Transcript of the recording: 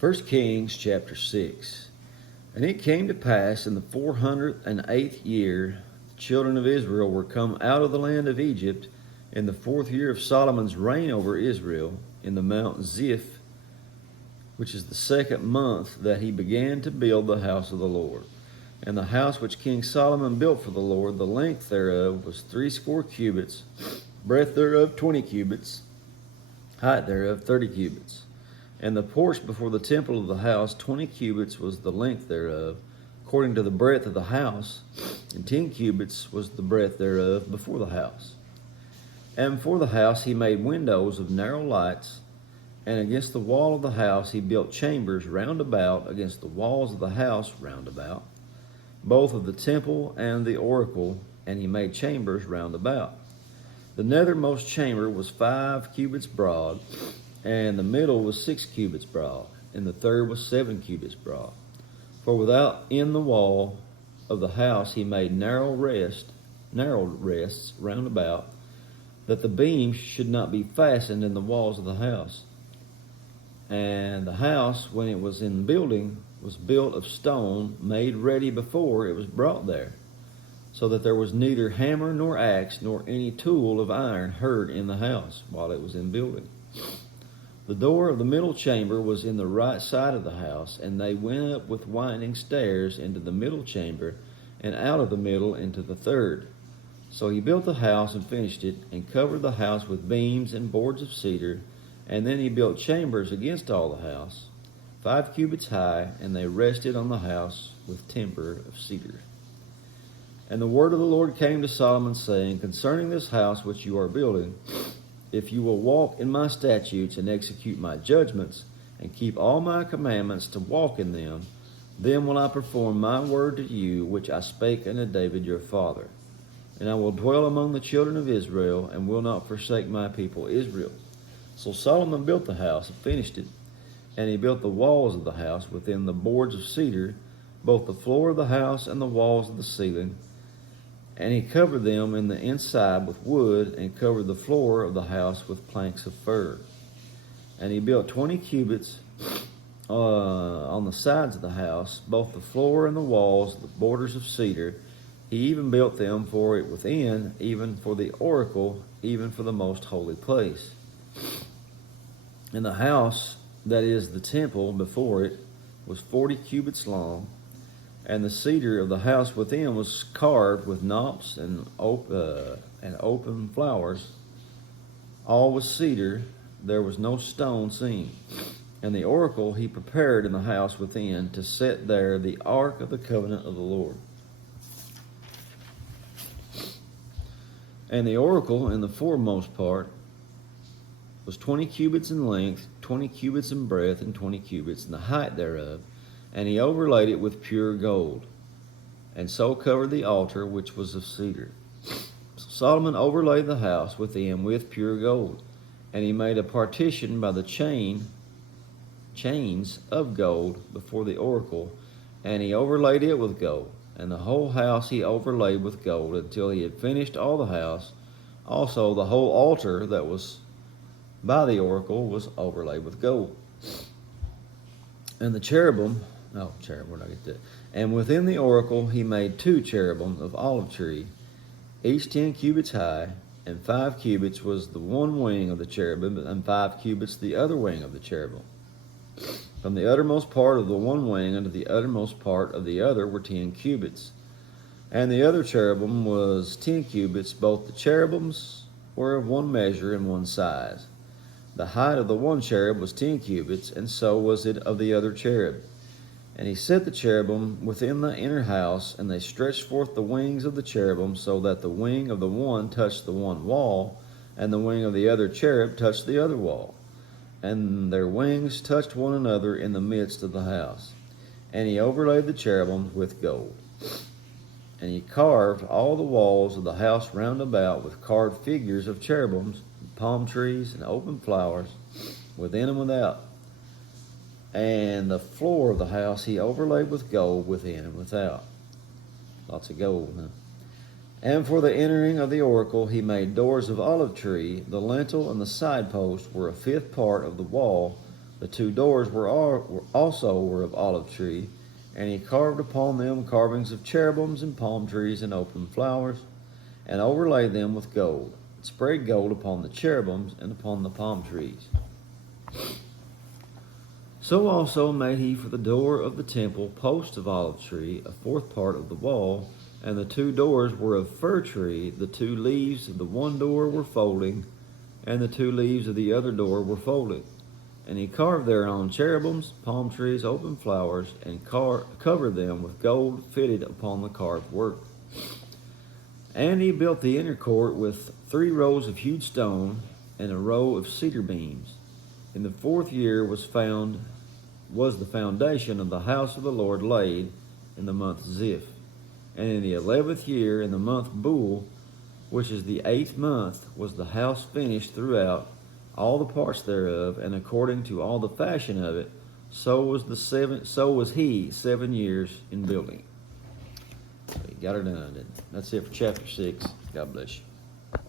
First Kings chapter 6. And it came to pass in the 408th year, the children of Israel were come out of the land of Egypt, in the 4th year of Solomon's reign over Israel, in the Mount Ziph, which is the 2nd month, that he began to build the house of the Lord. And the house which King Solomon built for the Lord, the length thereof was 60 cubits, breadth thereof 20 cubits, height thereof 30 cubits. And the porch before the temple of the house, 20 cubits was the length thereof, according to the breadth of the house, and 10 cubits was the breadth thereof before the house. And for the house he made windows of narrow lights, and against the wall of the house he built chambers round about against the walls of the house round about, both of the temple and the oracle, and he made chambers round about. The nethermost chamber was 5 cubits broad, and the middle was 6 cubits broad, and the third was 7 cubits broad. For without in the wall of the house he made narrow rests round about, that the beams should not be fastened in the walls of the house. And the house, when it was in building, was built of stone, made ready before it was brought there, so that there was neither hammer nor axe nor any tool of iron heard in the house while it was in building. The door of the middle chamber was in the right side of the house, and they went up with winding stairs into the middle chamber, and out of the middle into the third. So he built the house and finished it, and covered the house with beams and boards of cedar. And then he built chambers against all the house, 5 cubits high, and they rested on the house with timber of cedar. And the word of the Lord came to Solomon, saying, Concerning this house which you are building, if you will walk in my statutes and execute my judgments, and keep all my commandments to walk in them, then will I perform my word to you, which I spake unto David your father. And I will dwell among the children of Israel, and will not forsake my people Israel. So Solomon built the house and finished it, and he built the walls of the house within the boards of cedar, both the floor of the house and the walls of the ceiling. And he covered them in the inside with wood, and covered the floor of the house with planks of fir. And he built 20 cubits on the sides of the house, both the floor and the walls, the borders of cedar. He even built them for it within, even for the oracle, even for the most holy place. And the house, that is the temple before it, was 40 cubits long, and the cedar of the house within was carved with knops and open flowers. All was cedar, there was no stone seen. And the oracle he prepared in the house within, to set there the ark of the covenant of the Lord. And the oracle in the foremost part was 20 cubits in length, 20 cubits in breadth, and 20 cubits in the height thereof. And he overlaid it with pure gold, and so covered the altar which was of cedar. So Solomon overlaid the house within with pure gold, and he made a partition by the chains of gold before the oracle, and he overlaid it with gold. And the whole house he overlaid with gold until he had finished all the house. Also the whole altar that was by the oracle was overlaid with gold. And the cherubim, where did I get that? And within the oracle he made 2 cherubim of olive tree, each 10 cubits high, and 5 cubits was the one wing of the cherubim, and 5 cubits the other wing of the cherubim. From the uttermost part of the one wing unto the uttermost part of the other were 10 cubits. And the other cherubim was 10 cubits. Both the cherubims were of one measure and one size. The height of the one cherub was 10 cubits, and so was it of the other cherub. And he set the cherubim within the inner house, and they stretched forth the wings of the cherubim, so that the wing of the one touched the one wall, and the wing of the other cherub touched the other wall. And their wings touched one another in the midst of the house. And he overlaid the cherubims with gold. And he carved all the walls of the house round about with carved figures of cherubims, and palm trees, and open flowers, within and without. And the floor of the house he overlaid with gold within and without. Lots of gold, huh? And for the entering of the oracle he made doors of olive tree. The lintel and the side post were a 5th part of the wall The two doors were also of olive tree, and he carved upon them carvings of cherubims and palm trees and open flowers, and overlaid them with gold, and spread gold upon the cherubims and upon the palm trees. So also made he for the door of the temple posts of olive tree, a fourth part of the wall, and the two doors were of fir tree. The two leaves of the one door were folding, and the two leaves of the other door were folded. And he carved thereon cherubims, palm trees, open flowers, and covered them with gold fitted upon the carved work. And he built the inner court with 3 rows of hewed stone, and a row of cedar beams. In the 4th year was the foundation of the house of the Lord laid in the month Ziph. And in the 11th year, in the month Bul, which is the 8th month, was the house finished throughout, all the parts thereof, and according to all the fashion of it, so was he 7 years in building. So he got her done. That's it for chapter 6. God bless you.